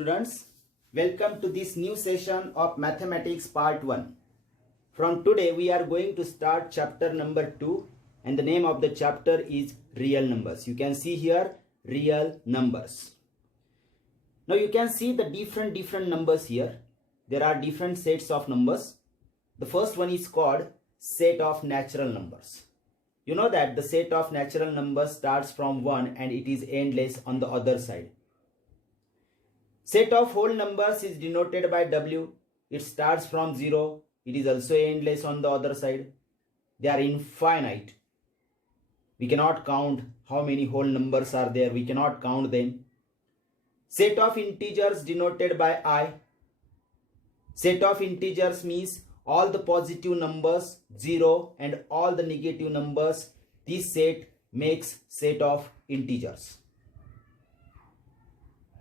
students, welcome to this new session of Mathematics Part 1. From today we are going to start chapter number 2 and the name of the chapter is Real Numbers. You can see here Real Numbers. Now you can see the different numbers here. There are different sets of numbers. The first one is called set of natural numbers. You know that the set of natural numbers starts from 1 and it is endless on the other side. Set of whole numbers is denoted by W. It starts from 0. It is also endless on the other side. They are infinite. We cannot count how many whole numbers are there. We cannot count them. Set of integers denoted by I. Set of integers means all the positive numbers 0 and all the negative numbers. This set makes set of integers.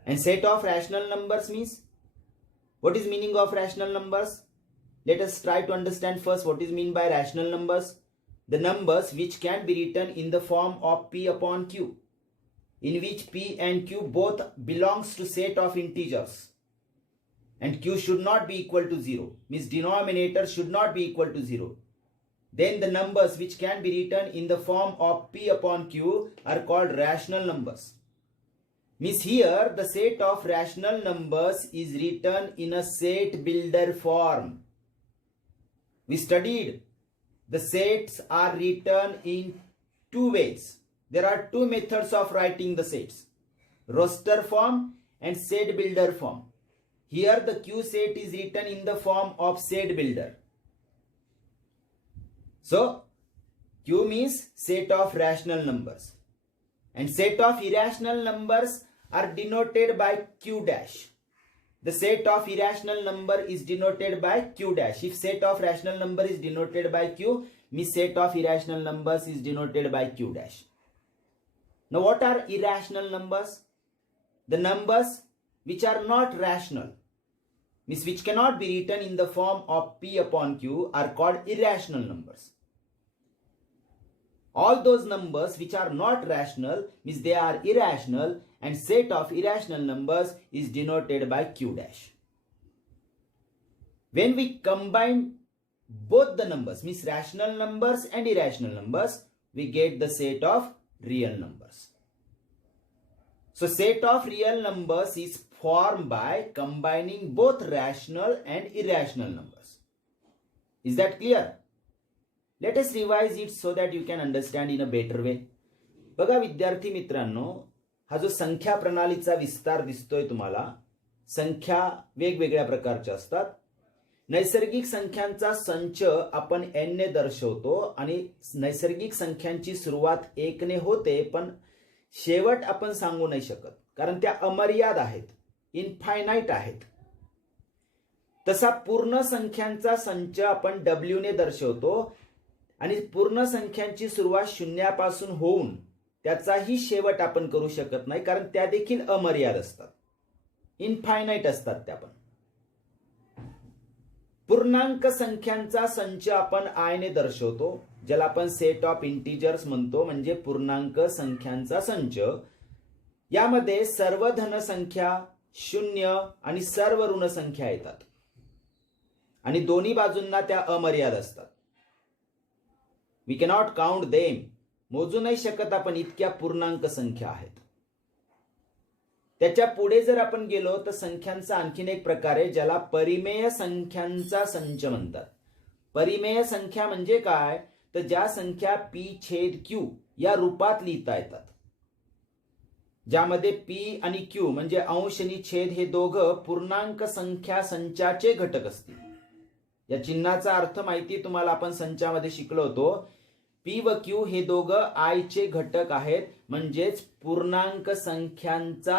And set of rational numbers means, what is meaning of rational numbers? Let us try to understand first what is meant by rational numbers. The numbers which can be written in the form of P upon Q, in which P and Q both belongs to set of integers. And Q should not be equal to 0, means denominator should not be equal to 0. Then the numbers which can be written in the form of P upon Q are called rational numbers. Means here the set of rational numbers is written in a set builder form. We studied the sets are written in two ways. There are two methods of writing the sets, roster form and set builder form. Here the Q set is written in the form of set builder. So Q means set of rational numbers and set of irrational numbers are denoted by Q dash. The set of irrational number is denoted by Q dash. If set of rational number is denoted by Q, means set of irrational numbers is denoted by Q dash. Now what are irrational numbers? The numbers which are not rational, means which cannot be written in the form of P upon Q, are called irrational numbers. All those numbers which are not rational means they are irrational, and set of irrational numbers is denoted by Q dash. When we combine both the numbers, means rational numbers and irrational numbers, we get the set of real numbers. So set of real numbers is formed by combining both rational and irrational numbers. Is that clear? Let us revise it so that you can understand in a better way. बघा विद्यार्थी मित्रांनो, हा जो संख्या प्रणालीचा विस्तार दिसतोय तुम्हाला, संख्या वेगवेगळ्या प्रकारच्या असतात. नैसर्गिक संख्यांचा संच आपण n ने दर्शवतो आणि नैसर्गिक संख्यांची सुरुवात 1 ने होते, पण शेवट आपण सांगू नाही शकत कारण त्या अमर्याद आहेत, इनफायनाइट आहेत. तसा पूर्ण संख्यांचा संच आपण w ने दर्शवतो आणि पूर्ण संख्यांची सुरुवात शून्यापासून होऊन त्याचाही शेवट आपण करू शकत नाही कारण त्या देखील अमर्याद असतात, इनफायनाइट असतात त्या पण. पूर्णांक संख्यांचा संच आपण आय ने दर्शवतो, ज्याला आपण सेट ऑफ इंटिजर्स म्हणतो, म्हणजे पूर्णांक संख्यांचा संच. यामध्ये सर्व धन संख्या, शून्य आणि सर्व ऋण संख्या येतात आणि दोन्ही बाजूंना त्या अमर्याद असतात. वी कॅनॉट काउंट देम, मोजू नाही शकत आपण, इतक्या पूर्णांक संख्या आहेत. त्याच्या पुढे जर आपण गेलो तर संख्यांचा आणखीन एक प्रकार आहे ज्याला परिमेय संख्यांचा संच म्हणतात. परिमेय संख्या म्हणजे काय, तर ज्या संख्या p छेद q या रूपात लिहिता येतात, ज्यामध्ये p आणि q म्हणजे अंश आणि छेद हे दोघं पूर्णांक संख्या संचाचे घटक असतील. या चिन्हाचा अर्थ माहिती तुम्हाला आपण संचामध्ये शिकलो होतो. p व q हे दोघं i चे घटक आहेत, म्हणजेच पूर्णांक संख्यांचा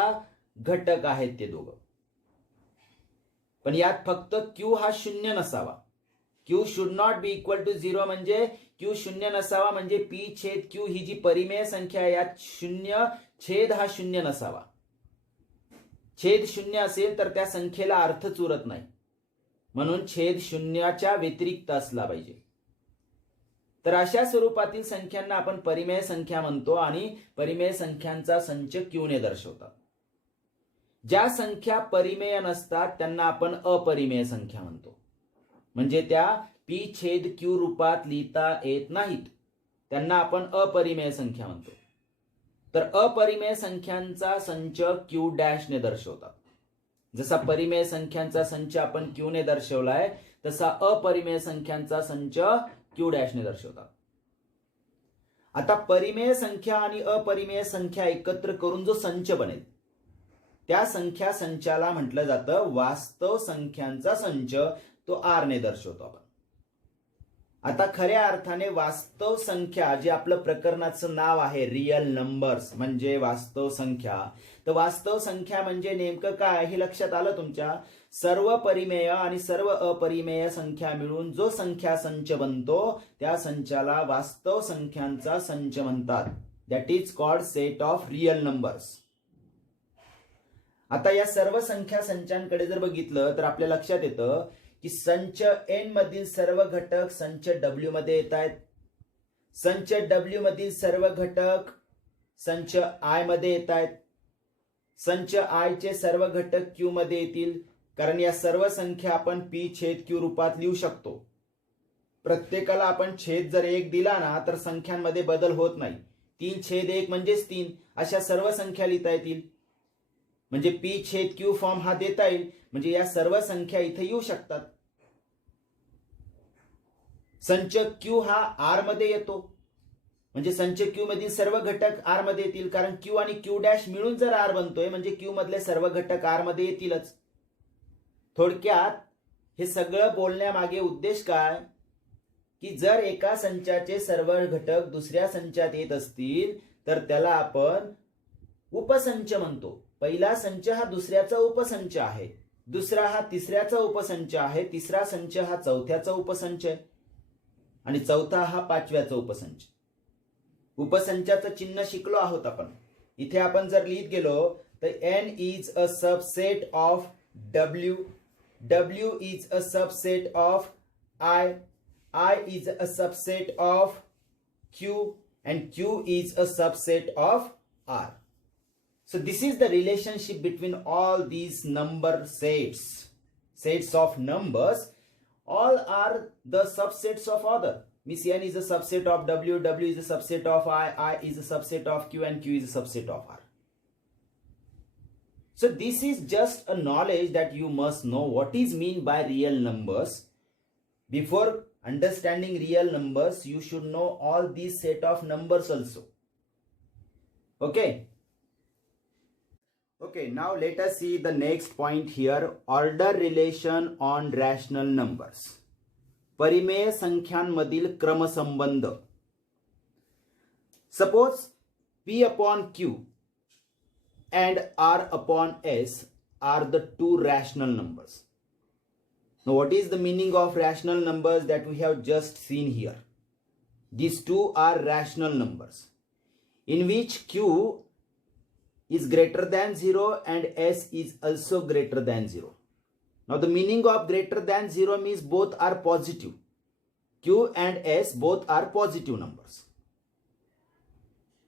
घटक आहेत ते दोघं. पण यात फक्त q हा शून्य नसावा. q should not be equal to 0, म्हणजे q शून्य नसावा, म्हणजे p छेद q ही जी परिमेय संख्या आहे यात शून्य छेद हा शून्य नसावा. छेद शून्य असेल तर त्या संख्येला अर्थच उरत नाही, म्हणून छेद शून्याच्या व्यतिरिक्त असला पाहिजे. तर अशा स्वरूपातील संख्यांना आपण परिमेय संख्या म्हणतो आणि परिमेय संख्यांचा संच q ने दर्शवतात. ज्या संख्या परिमेय नसतात त्यांना आपण अपरिमेय संख्या म्हणतो. म्हणजे त्या P छेद Q रूपात लिहिता येत नाहीत, त्यांना आपण अपरिमेय संख्या म्हणतो. तर अपरिमेय संख्यांचा संच Q डॅशने दर्शवतात. जसा परिमेय संख्यांचा संच आपण Q ने दर्शवलाय तसा अपरिमेय संख्यांचा संच Q डॅशने दर्शवतात. आता परिमेय संख्या आणि अपरिमेय संख्या एकत्र करून जो संच बनेल त्या संख्या संचाला म्हटलं जातं वास्तव संख्यांचा संच. तो R ने दर्शवतो आपण. आता खऱ्या अर्थाने वास्तव संख्या जे आपलं प्रकरणाचं नाव आहे रियल नंबर्स म्हणजे वास्तव संख्या, तर वास्तव संख्या म्हणजे नेमकं काय हे लक्षात आलं तुमच्या. सर्व परिमेय आणि सर्व अपरिमेय संख्या मिळून जो संख्या संच बनतो त्या संचाला वास्तव संख्यांचा संच म्हणतात. That is called set of real numbers. आता या सर्व संख्या संचांकडे जर बघितलं तर आपल्या लक्षात येतं की संच N मधील सर्व घटक संच W मध्ये येत आहेत. संच W मधील सर्व घटक संच I मध्ये येत आहेत. संच I चे सर्व घटक Q मध्ये येतील, कारण या सर्व संख्या आपण P छेद Q रूपात लिहू शकतो. प्रत्येकाला आपण छेद जर 1 दिला ना तर संख्यांमध्ये बदल होत नाही. 3 छेद 1 म्हणजेच 3 अशा सर्व संख्या लिहिता येतील. म्हणजे P छेद Q फॉर्म हा देता येईल. म्हणजे या सर्व संख्या इथे येऊ शकतात. संच Q हा R मध्ये येतो, म्हणजे संच Q मधील सर्व घटक R मध्ये येतील, कारण Q आणि Q डॅश मिळून जर R बनतोय म्हणजे Q मधले सर्व घटक R मध्ये येतीलच. थोडक्यात हे सगळं बोलण्यामागे उद्देश काय की जर एका संचाचे सर्व घटक दुसऱ्या संचात येत असतील तर त्याला आपण उपसंच म्हणतो. पहिला संच हा दुसऱ्याचा उपसंच आहे, दुसरा हा तिसऱ्याचा उपसंच आहे, तिसरा संच हा चौथ्याचा उपसंच आहे आणि चौथा हा पाचव्याचा उपसंच. उपसंचाचं चिन्ह शिकलो आहोत आपण. इथे आपण जर लिहित गेलो तर N is a subset of W, W is a subset of I, I is a subset of Q and Q is a subset of R. So this is the relationship between all these number sets of numbers. All are the subsets of other. Means N is a subset of W, W is a subset of I is a subset of Q and Q is a subset of R. So this is just a knowledge that you must know what is mean by real numbers. Before understanding real numbers, you should know all these set of numbers also. Okay. Okay, now let us see the next point here. Order relation on rational numbers. परिमेय संख्यांमधील क्रमसंबंध. Suppose P upon Q and R upon S are the two rational numbers. Now what is the meaning of rational numbers that we have just seen here? These two are rational numbers in which Q is greater than 0 and S is also greater than 0. Now the meaning of greater than 0 means both are positive. Q and S both are positive numbers.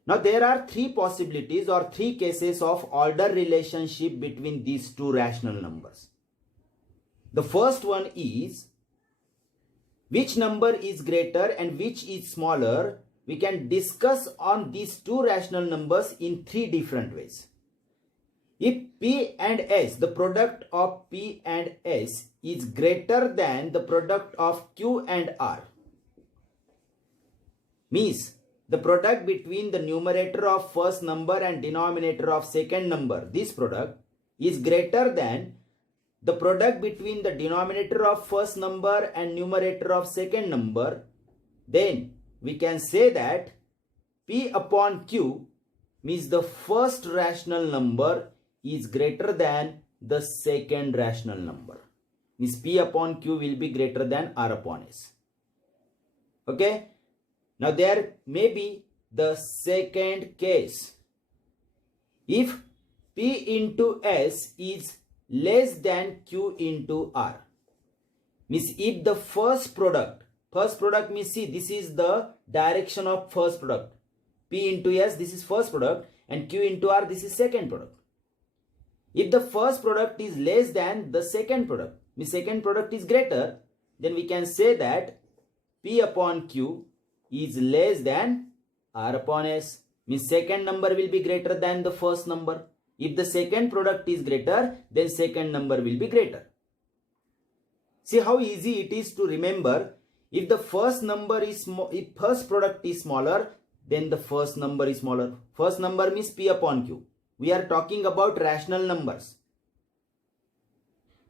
Now there are three possibilities or three cases of order relationship between these two rational numbers. The first one is which number is greater and which is smaller. We can discuss on these two rational numbers in three different ways. If P and S, the product of P and S is greater than the product of Q and R, means the product between the numerator of first number and denominator of second number, this product is greater than the product between the denominator of first number and numerator of second number, then we can say that P upon Q means the first rational number is greater than the second rational number. Means P upon Q will be greater than R upon S. Okay. Now there may be the second case. If P into S is less than Q into R. Means if the first product means, see, this is the direction of first product. P into S, this is first product, and Q into R, this is second product. If the first product is less than the second product, means second product is greater, then we can say that P upon Q is less than R upon S. Means second number will be greater than the first number. If the second product is greater, then second number will be greater. See how easy it is to remember. If the first number is if first product is smaller, then the first number is smaller. First number means P upon Q. We are talking about rational numbers.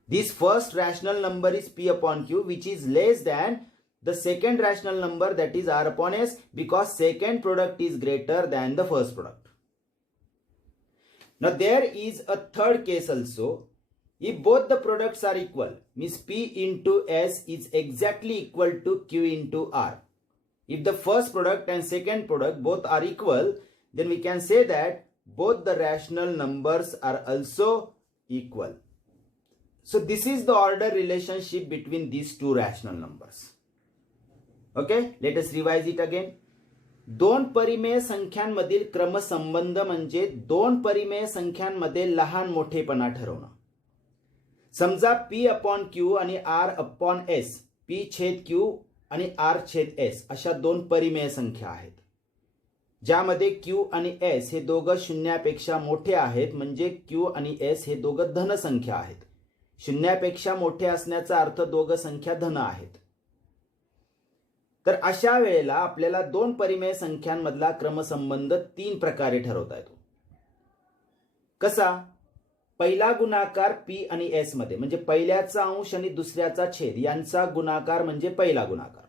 This first rational number is P upon Q, which is less than the second rational number, that is R upon S, because second product is greater than the first product. Now there is a third case also. If both the products are equal, means P into S is exactly equal to Q into R. If the first product and second product both are equal, then we can say that both the rational numbers are also equal. So this is the order relationship between these two rational numbers. Okay, let us revise it again. दोन परिमेय संख्यांमधील क्रमसंबंध म्हणजे दोन परिमेय संख्यांमध्ये लहान मोठेपणा ठरवणं. समजा P upon Q आणि R अपॉन S, P छेद Q आणि R छेद S अशा दोन परिमेय संख्या आहेत, ज्यामध्ये Q आणि S हे दोघं शून्यापेक्षा मोठे आहेत. म्हणजे Q आणि S हे दोघं धन संख्या आहेत. शून्यापेक्षा मोठे असण्याचा अर्थ दोघं संख्या धन आहेत. तर अशा वेळेला आपल्याला दोन परिमेय संख्यांमधला क्रमसंबंध तीन प्रकारे ठरवता येतो. कसा? पहिला गुणाकार P आणि S मध्ये, म्हणजे पहिल्याचा अंश आणि दुसऱ्याचा छेद यांचा गुणाकार म्हणजे पहिला गुणाकार.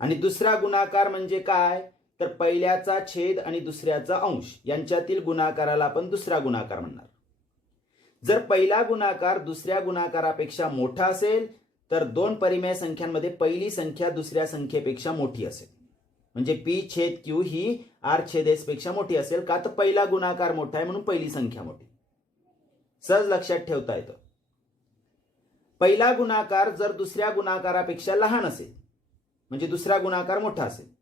आणि दुसरा गुणाकार म्हणजे काय? तर पहिल्याचा छेद आणि दुसऱ्याचा अंश यांच्यातील गुणाकाराला आपण दुसरा गुणाकार म्हणणार. जर पहिला गुणाकार दुसऱ्या गुणाकारापेक्षा मोठा असेल तर दोन परिमेय संख्यांमध्ये पहिली संख्या दुसऱ्या संख्येपेक्षा मोठी असेल. म्हणजे P छेद Q ही R छेद S पेक्षा मोठी असेल. का? तर पहिला गुणाकार मोठा आहे म्हणून पहिली संख्या मोठी. सहज लक्षात ठेवता येतं. पहिला गुणाकार जर दुसऱ्या गुणाकारापेक्षा लहान असेल, म्हणजे दुसरा गुणाकार मोठा असेल,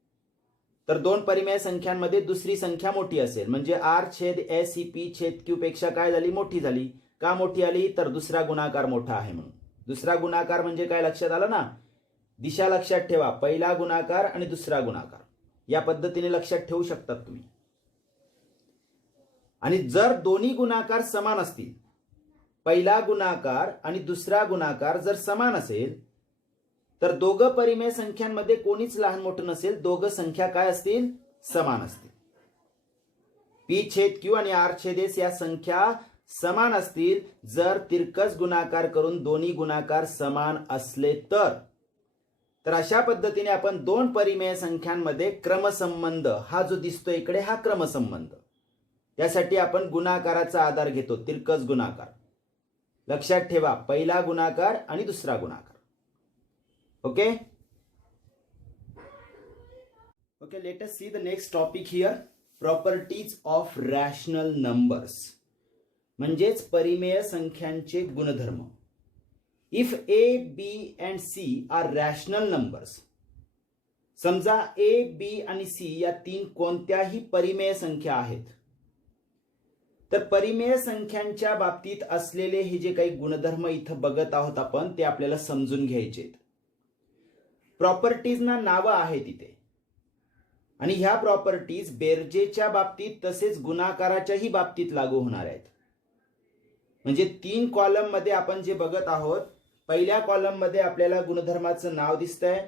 तर दोन परिमेय संख्यांमध्ये दुसरी संख्या मोठी असेल. म्हणजे R छेद S ही P छेद Q पेक्षा काय झाली? मोठी झाली. का मोठी आली? तर दुसरा गुणाकार मोठा आहे म्हणून. दुसरा गुणाकार म्हणजे काय? लक्षात आलं ना? दिशा लक्षात ठेवा. पहिला गुणाकार आणि दुसरा गुणाकार या पद्धतीने लक्षात ठेवू शकतात तुम्ही. आणि जर दोन्ही गुणाकार समान असतील, पहिला गुणाकार आणि दुसरा गुणाकार जर समान असेल, तर दोघं परिमेय संख्यांमध्ये कोणीच लहान मोठं नसेल. दोघं संख्या काय असतील? समान असतील. P छेद Q आणि R छेद S या संख्या समान असतील जर तिरकस गुणाकार करून दोन्ही गुणाकार समान असले तर अशा पद्धतीने आपण दोन परिमेय संख्यांमध्ये क्रमसंबंध हा जो दिसतो इकडे, हा क्रमसंबंध, त्यासाठी आपण गुणाकाराचा आधार घेतो, तिरकस गुणाकार. लक्षात ठेवा, पहिला गुणाकार आणि दुसरा गुणाकार. Okay okay, let us see the next topic here, properties of rational numbers, म्हणजेच परिमेय संख्यांचे गुणधर्म. If A, B and C are rational numbers, समजा A, B आणि C या तीन कोणत्याही परिमेय संख्या आहेत, तर परिमेय संख्यांच्या बाबतीत असलेले हे जे काही गुणधर्म इथं बघत आहोत आपण, ते आपल्याला समजून घ्यायचे. प्रॉपर्टीजना नावं आहेत इथे, आणि ह्या प्रॉपर्टीज बेरजेच्या बाबतीत तसेच गुणाकाराच्याही बाबतीत लागू होणार आहेत. म्हणजे तीन कॉलम मध्ये आपण जे बघत आहोत, पहिल्या कॉलम मध्ये आपल्याला गुणधर्माचं नाव दिसतंय,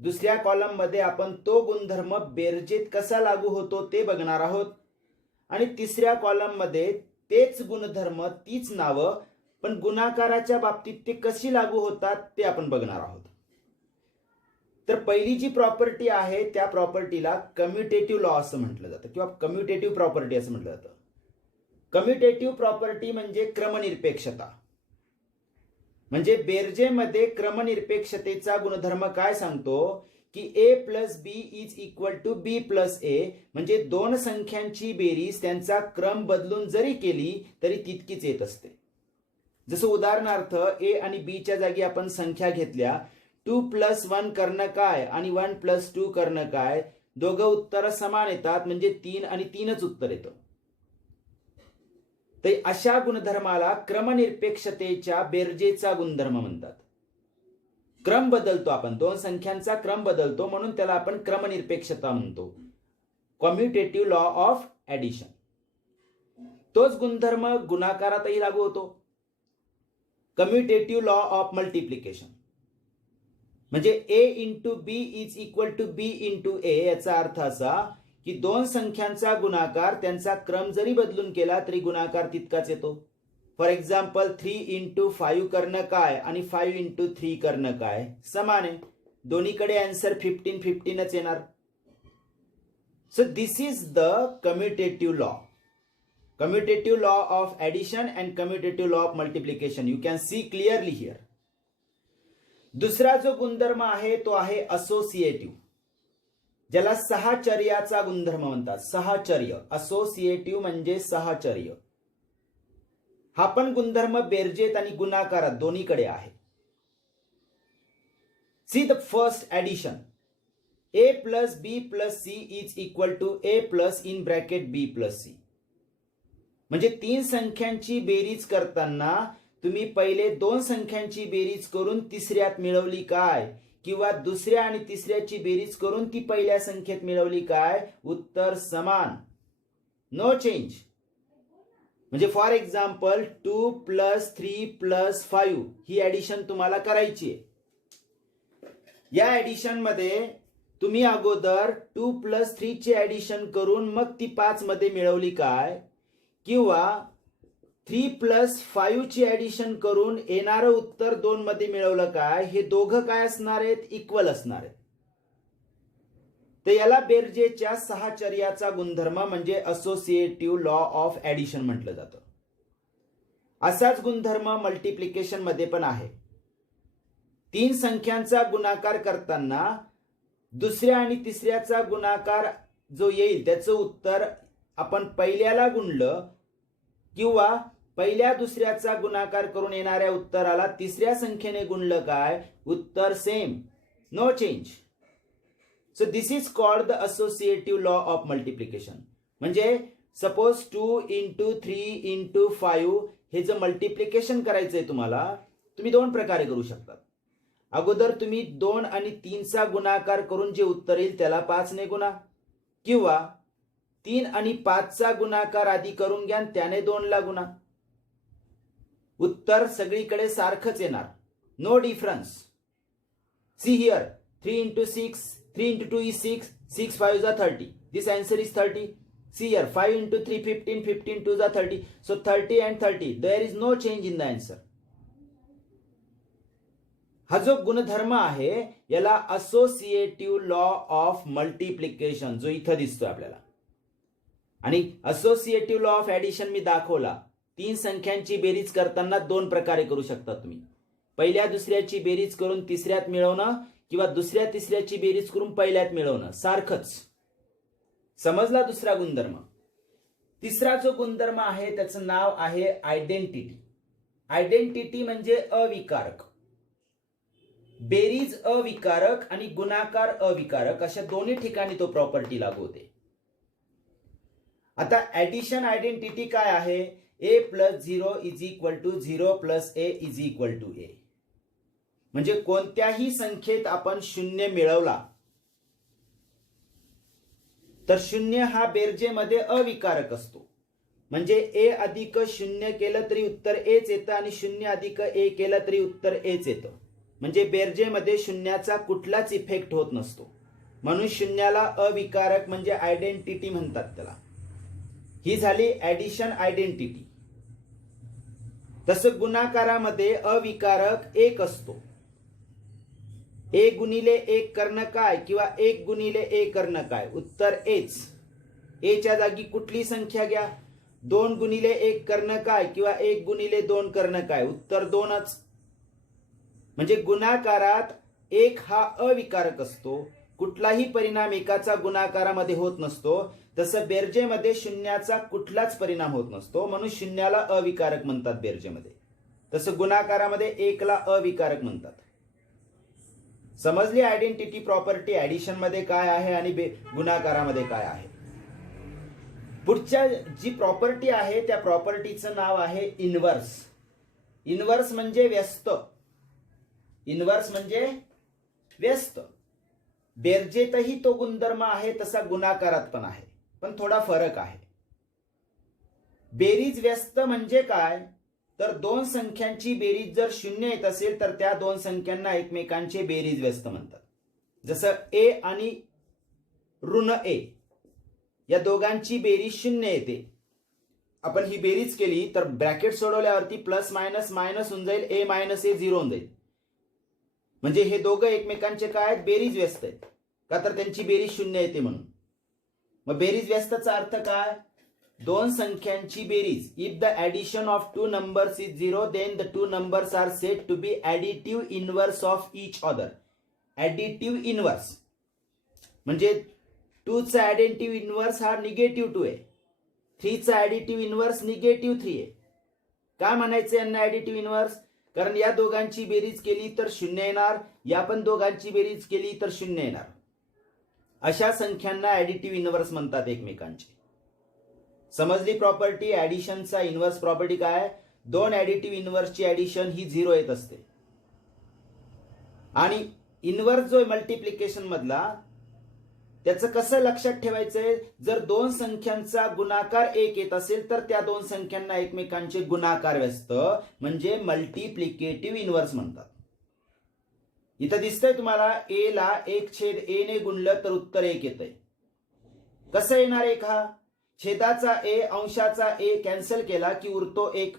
दुसऱ्या कॉलम मध्ये आपण तो गुणधर्म बेरजेत कसा लागू होतो ते बघणार आहोत, आणि तिसऱ्या कॉलम मध्ये तेच गुणधर्म, तीच नावं, पण गुणाकाराच्या बाबतीत ते कशी लागू होतात ते आपण बघणार आहोत. तर पहिली जी प्रॉपर्टी आहे त्या प्रॉपर्टीला कम्युटेटिव्ह लॉ असं म्हटलं जातं, किंवा कम्युटेटिव्ह प्रॉपर्टी असं म्हटलं जातं. कम्युटेटिव्ह प्रॉपर्टी म्हणजे क्रमनिरपेक्षता. म्हणजे बेरजेमध्ये क्रमनिरपेक्षतेचा गुणधर्म काय सांगतो की A plus B is equal to B plus A, म्हणजे दोन संख्यांची बेरीज त्यांचा क्रम बदलून जरी केली तरी तितकीच येत असते. जसं उदाहरणार्थ A आणि B च्या जागी आपण संख्या घेतल्या, 2 प्लस 1 करणं काय आणि 1 प्लस 2 करणं काय, दोघं उत्तर समान येतात, म्हणजे 3 आणि 3च उत्तर येतं. तर अशा गुणधर्माला क्रमनिरपेक्षतेच्या बेरजेचा गुणधर्म म्हणतात. क्रम बदलतो, आपण दोन संख्यांचा क्रम बदलतो म्हणून त्याला आपण क्रमनिरपेक्षता म्हणतो. Commutative law of addition. तोच गुणधर्म गुणाकारातही लागू होतो. कम्युटेटिव्ह लॉ ऑफ मल्टिप्लिकेशन म्हणजे a into B is equal to B into A. याचा अर्थ असा की दोन संख्यांचा गुणाकार त्यांचा क्रम जरी बदलून केला तरी गुणाकार तितकाच येतो. फॉर एक्झाम्पल 3 इंटू 5 करणं काय आणि 5 इंटू 3 करणं काय समान आहे. दोन्हीकडे आन्सर 15 येणार. So this is the commutative law. Commutative law of addition and commutative law of multiplication. You can see clearly here. दुसरा जो गुणधर्म आहे तो आहे असोसिएटिव्ह, ज्याला सहचर्याचा गुणधर्म म्हणतात. सहचर्य, असोसिएटिव्ह म्हणजे सहचर्य. हा पण गुणधर्म बेरजेत आणि गुणाकारात दोन्हीकडे आहे. See the first addition. a plus b plus c is equal to a plus in bracket b plus c. म्हणजे तीन संख्यांची बेरीज करताना तुम्ही पहिले दोन संख्यांची बेरीज करून तिसऱ्यात मिळवली काय, किंवा दुसऱ्या आणि तिसऱ्याची बेरीज करून ती पहिल्या संख्येत मिळवली काय, उत्तर समान, नो चेंज. म्हणजे for example 2 plus 3 plus 5 he addition तुम्हाला करायची आहे. या ऍडिशन मध्ये तुम्ही अगोदर 2 प्लस 3 ची ऍडिशन करून मग ती 5 मध्ये मिळवली काय, किंवा 3 प्लस 5 ची ऍडिशन करून येणारं उत्तर 2 मध्ये मिळवलं काय, हे दोघं काय असणार आहेत, इक्वल असणार आहेत. तर याला बेरजेच्या सहचर्याचा गुणधर्म म्हणजे असोसिएटिव्ह लॉ ऑफ ऍडिशन म्हटलं जातं. असाच गुणधर्म मल्टिप्लिकेशन मध्ये पण आहे. तीन संख्यांचा गुणाकार करताना दुसऱ्या आणि तिसऱ्याचा गुणाकार जो येईल त्याचं उत्तर आपण पहिल्याला गुणलं किंवा पहिल्या दुसऱ्याचा गुणाकार करून येणाऱ्या उत्तराला तिसऱ्या संख्येने गुणलं काय, उत्तर same, no change. So this is called the associative law of multiplication. म्हणजे सपोज 2 इंटू 3 इंटू 5 हे जर मल्टिप्लिकेशन करायचंय तुम्हाला, तुम्ही दोन प्रकारे करू शकता. अगोदर तुम्ही 2 आणि 3 चा गुणाकार करून जे उत्तर येईल त्याला 5 ने गुणा, किंवा 3 आणि 5 चा गुणाकार आधी करून घ्या त्याने 2 ला गुणा. उत्तर सगळीकडे सारखंच येणार, no difference. See here 3 into 6, 3 into 2 is 6, 6 5 जा 30. This answer is 30. See here 5 into 3 15, 15 2 जा 30. So 30 and 30, there is no change in the answer. हा जो गुणधर्म आहे याला असोसिएटिव्ह लॉ ऑफ मल्टिप्लिकेशन जो इथं दिसतोय आपल्याला. आणि असोसिएटिव्ह लॉ ऑफ ऍडिशन मी दाखवला. तीन संख्यांची बेरीज करताना दोन प्रकारे करू शकता तुम्ही. पहिल्या दुसऱ्याची बेरीज करून तिसऱ्यात मिळवणं किंवा दुसऱ्या तिसऱ्याची बेरीज करून पहिल्यात मिळवणं, सारखंच. समजला दुसरा गुणधर्म. तिसरा जो गुणधर्म आहे त्याचं नाव आहे आयडेंटिटी. आयडेंटिटी म्हणजे अविकारक. बेरीज अविकारक आणि गुणाकार अविकारक अशा दोन्ही ठिकाणी तो प्रॉपर्टी लागू होते. आता ऍडिशन आयडेंटिटी काय आहे, a plus 0 is equal to 0 plus a is equal to a. म्हणजे कोणत्याही संख्येत आपण शून्य मिळवला तर शून्य हा बेरजेमध्ये अविकारक असतो. म्हणजे a अधिक 0 केलं तरी उत्तर aच येतं आणि 0 अधिक a केलं तरी उत्तर aच येतं. म्हणजे बेरजेमध्ये शून्याचा कुठलाच इफेक्ट होत नसतो. म्हणून शून्याला अविकारक म्हणजे आयडेंटिटी म्हणतात त्याला. ही झाली ऍडिशन आयडेंटिटी. तसं गुणाकारामध्ये अविकारक 1 असतो. a गुणिले 1 करणं काय किंवा 1 गुणिले a करणं काय, उत्तर aच. a च्या जागी कुठली संख्या घ्या, 2 गुणिले 1 करणं काय किंवा 1 गुणिले 2 करणं काय, उत्तर 2च. म्हणजे गुणाकारात 1 हा अविकारक असतो. कुठलाही परिणाम एकाचा गुणाकारामध्ये होत नसतो. तसं बेरजेमध्ये शून्याचा कुठलाच परिणाम होत नसतो. म्हणून शून्याला अविकारक म्हणतात बेरजेमध्ये. तसं गुणाकारामध्ये 1 ला अविकारक म्हणतात. समजली आयडेंटिटी प्रॉपर्टी ऍडिशन मध्ये काय आहे आणि गुणाकारामध्ये काय आहे. पुढच्या जी प्रॉपर्टी आहे त्या प्रॉपर्टीचं नाव आहे इन्व्हर्स. इन्व्हर्स म्हणजे व्यस्त. इन्व्हर्स म्हणजे व्यस्त. बेरजेतही तो गुणधर्म आहे तसा गुणाकारात पण आहे, पण थोडा फरक आहे. बेरीज व्यस्त म्हणजे काय, तर दोन संख्यांची बेरीज जर शून्य येत असेल तर त्या दोन संख्यांना एकमेकांचे बेरीज व्यस्त म्हणतात. जसं ए आणि ऋण ए या दोघांची बेरीज शून्य येते. आपण ही बेरीज केली तर ब्रॅकेट सोडवल्यावरती प्लस मायनस मायनस होऊन जाईल, ए मायनस ए झिरो होऊन जाईल. म्हणजे हे दोघं एकमेकांचे काय आहेत, बेरीज व्यस्त आहेत. का तर त्यांची बेरीज शून्य येते म्हणून. मग बेरीज व्यस्तचा अर्थ काय, दोन संख्यांची बेरीज. If the addition of two numbers is zero then the two numbers are said to be additive inverse of each other. Additive inverse म्हणजे 2 चा ऍडिटिव्ह इनवर्स हा निगेटिव्ह 2 आहे, 3 चा ऍडिटिव्ह इनवर्स निगेटिव्ह 3 आहे. काय म्हणायचं यांना ऍडिटिव्ह इनवर्स, कारण या दोघांची बेरीज केली तर शून्य येणार, या पण दोघांची बेरीज केली तर शून्य येणार. अशा संख्यांना ऍडिटिव्ह इनवर्स म्हणतात एकमेकांचे. समजली प्रॉपर्टी. ऍडिशनचा इनवर्स प्रॉपर्टी काय, दोन ऍडिटिव्ह इनवर्सची ऍडिशन ही झिरो येत असते. आणि इनवर्स जो मल्टिप्लिकेशन मधला त्याचं कसं लक्षात ठेवायचंय, जर दोन संख्यांचा गुणाकार एक येत असेल तर त्या दोन संख्यांना एकमेकांचे गुणाकार व्यस्त म्हणजे मल्टिप्लिकेटिव्ह इनवर्स म्हणतात. इथं दिसतंय तुम्हाला ए ला 1/a ने गुणलं तर उत्तर 1 येतंय. कसं येणार एक, हा छेदाचा ए अंशाचा ए कॅन्सल केला की उरतो 1.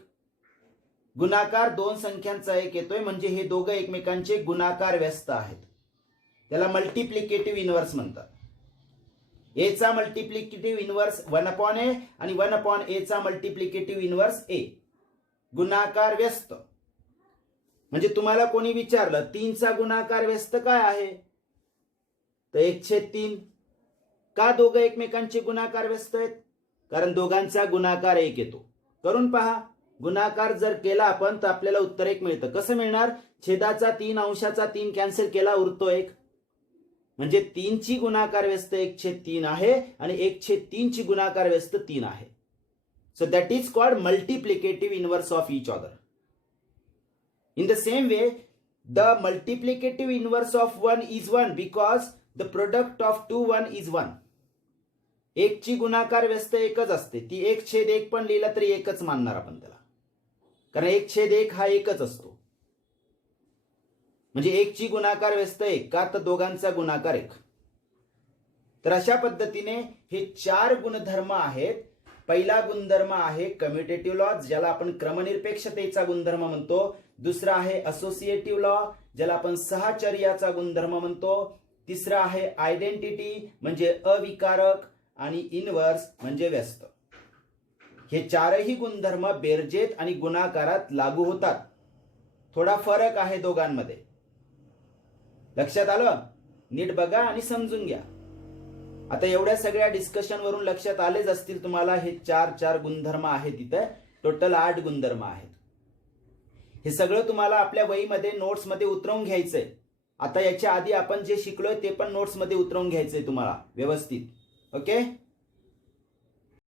गुणाकार दोन संख्यांचा 1 येतोय म्हणजे हे दोघं एकमेकांचे गुणाकार व्यस्त आहेत. त्याला मल्टिप्लिकेटिव्ह इनवर्स म्हणतात. ए चा मल्टिप्लिकेटिव्ह इनवर्स 1/a आणि 1/a चा मल्टिप्लिकेटिव्ह इनवर्स ए. गुणाकार व्यस्त म्हणजे तुम्हाला कोणी विचारलं 3 चा गुणाकार व्यस्त काय आहे, तर 1/3. का दोघं एकमेकांचे गुणाकार व्यस्त आहेत, कारण दोघांचा गुणाकार 1 येतो. करून पहा, गुणाकार जर केला आपण तर आपल्याला उत्तर 1 मिळतं. कसं मिळणार, छेदाचा 3 अंशाचा 3 कॅन्सल केला उरतो 1. म्हणजे 3 ची गुणाकार व्यस्त 1/3 आहे आणि 1/3 ची गुणाकार व्यस्त 3 आहे. So that is called multiplicative inverse of each other. In the same way, the multiplicative inverse of 1 is 1 because the product of two 1 is 1. 1 ची गुणाकार व्यस्त 1च असते. ती 1/1 पण लिहिला तरी 1च मानणार आपण त्याला, कारण 1/1 हा 1च असतो. म्हणजे 1 ची गुणाकार व्यस्त 1 का, तर दोघांचा गुणाकार 1. तर अशा पद्धतीने हे 4 गुणधर्म आहेत. पहिला गुणधर्म आहे कम्युटेटिव्ह लॉ, ज्याला आपण क्रमनिरपेक्षतेचा गुणधर्म म्हणतो. दुसरा आहे असोसिएटिव्ह लॉ, ज्याला आपण सहचर्याचा गुणधर्म म्हणतो. तिसरा आहे आयडेंटिटी म्हणजे अविकारक आणि इनवर्स म्हणजे व्यस्त. हे चारही गुणधर्म बेरजेत आणि गुणाकारात लागू होतात. थोडा फरक आहे दोघांमध्ये. लक्षात आलं? नीट बघा आणि समजून घ्या. आता एवढ्या सगळ्या डिस्कशन वरून लक्षात आलेच असतील तुम्हाला हे 4 गुणधर्म आहेत. इथे टोटल 8 गुणधर्म आहेत. हे सगळं तुम्हाला आपल्या वहीमध्ये नोट्स मध्ये उतरवून घ्यायचंय. आता याच्या आधी आपण जे शिकलोय ते पण नोट्स मध्ये उतरवून घ्यायचंय तुम्हाला व्यवस्थित. ओके.